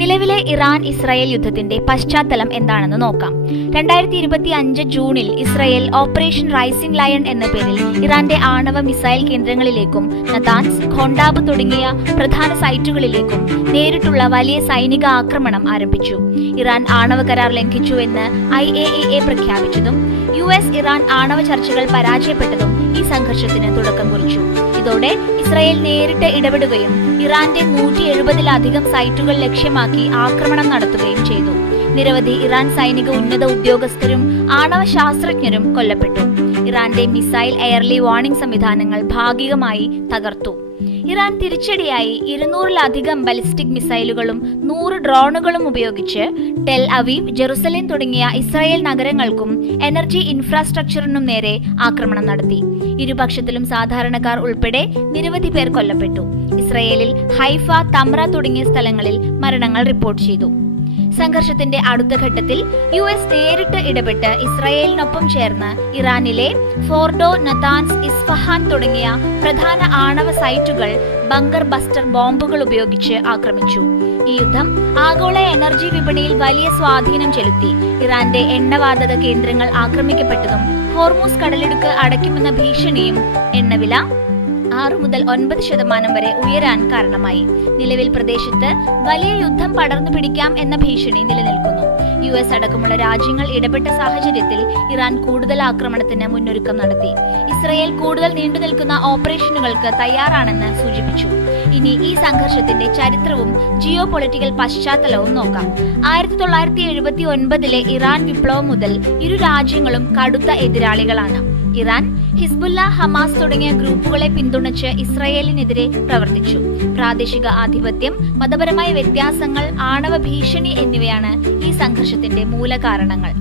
നിലവിലെ Iran Israel യുദ്ധത്തിന്റെ പശ്ചാത്തലം എന്താണെന്ന് നോക്കാം. 2025 ജൂണിൽ ഇസ്രായേൽ ഓപ്പറേഷൻ റൈസിംഗ് ലയൺ എന്ന പേരിൽ ഇറാന്റെ ആണവ മിസൈൽ കേന്ദ്രങ്ങളിലേക്കും നതാൻസ്, ഖോണ്ടാബ് തുടങ്ങിയ പ്രധാന സൈറ്റുകളിലേക്കും നേരിട്ടുള്ള വലിയ സൈനിക ആക്രമണം ആരംഭിച്ചു. ഇറാൻ ആണവ കരാർ ലംഘിച്ചു എന്ന് IAEA പ്രഖ്യാപിച്ചതും US ഇറാൻ ആണവ ചർച്ചകൾ പരാജയപ്പെട്ടതും ഈ സംഘർഷത്തിന് തുടക്കം കുറിച്ചു. ഇതോടെ ഇസ്രായേൽ നേരിട്ട് ഇടപെടുകയും ഇറാന്റെ 170-ലധികം സൈറ്റുകൾ ലക്ഷ്യമാക്കി ആക്രമണം നടത്തുകയും ചെയ്തു. നിരവധി ഇറാൻ സൈനിക ഉന്നത ഉദ്യോഗസ്ഥരും ആണവ ശാസ്ത്രജ്ഞരും കൊല്ലപ്പെട്ടു. ഇറാന്റെ മിസൈൽ എയർലി വാർണിംഗ് സംവിധാനങ്ങൾ ഭാഗികമായി തകർത്തു. ഇറാൻ തിരിച്ചടിയായി 200-ലധികം ബലിസ്റ്റിക് മിസൈലുകളും 100 ഡ്രോണുകളും ഉപയോഗിച്ച് ടെൽ അവീവ്, ജെറുസലേം തുടങ്ങിയ ഇസ്രായേൽ നഗരങ്ങൾക്കും എനർജി ഇൻഫ്രാസ്ട്രക്ചറിനും നേരെ ആക്രമണം നടത്തി. ഇരുപക്ഷത്തിലും സാധാരണക്കാർ ഉൾപ്പെടെ നിരവധി പേർ കൊല്ലപ്പെട്ടു. ഇസ്രായേലിൽ ഹൈഫ, തമ്ര തുടങ്ങിയ സ്ഥലങ്ങളിൽ മരണങ്ങൾ റിപ്പോർട്ട് ചെയ്തു. സംഘർഷത്തിന്റെ അടുത്ത ഘട്ടത്തിൽ US നേരിട്ട് ഇടപെട്ട് ഇസ്രായേലിനൊപ്പം ചേർന്ന് ഇറാനിലെ ഫോർഡോ, നതാൻസ്, ഇസ്ഫഹാൻ തുടങ്ങിയ പ്രധാന ആണവ സൈറ്റുകൾ ബങ്കർ ബസ്റ്റർ ബോംബുകൾ ഉപയോഗിച്ച് ആക്രമിച്ചു. ഈ യുദ്ധം ആഗോള എനർജി വിപണിയിൽ വലിയ സ്വാധീനം ചെലുത്തി. ഇറാന്റെ എണ്ണവാതക കേന്ദ്രങ്ങൾ ആക്രമിക്കപ്പെട്ടതും ഹോർമൂസ് കടലിടുക്ക് അടയ്ക്കുമെന്ന ഭീഷണിയും എണ്ണവില 6 മുതൽ 9% വരെ ഉയരാൻ കാരണമായി. നിലവിൽ പ്രദേശത്ത് വലിയ യുദ്ധം പടർന്നു പിടിക്കാം എന്ന ഭീഷണി നിലനിൽക്കുന്നു. US അടക്കമുള്ള രാജ്യങ്ങൾ ഇടപെട്ട സാഹചര്യത്തിൽ ഇറാൻ കൂടുതൽ ആക്രമണത്തിന് മുന്നൊരുക്കം നടത്തി. ഇസ്രായേൽ കൂടുതൽ നീണ്ടുനിൽക്കുന്ന ഓപ്പറേഷനുകൾക്ക് തയ്യാറാണെന്ന് സൂചിപ്പിച്ചു. ഇനി ഈ സംഘർഷത്തിന്റെ ചരിത്രവും ജിയോ പൊളിറ്റിക്കൽ പശ്ചാത്തലവും നോക്കാം. 1979-ലെ ഇറാൻ വിപ്ലവം മുതൽ ഇരു രാജ്യങ്ങളും കടുത്ത എതിരാളികളാണ്. ഇറാൻ ഹിസ്ബുല്ല, ഹമാസ് തുടങ്ങിയ ഗ്രൂപ്പുകളെ പിന്തുണച്ച് ഇസ്രായേലിനെതിരെ പ്രവർത്തിച്ചു. പ്രാദേശിക ആധിപത്യം, മതപരമായ വ്യത്യാസങ്ങൾ, ആണവ ഭീഷണി എന്നിവയാണ് ഈ സംഘർഷത്തിന്റെ മൂലകാരണങ്ങൾ.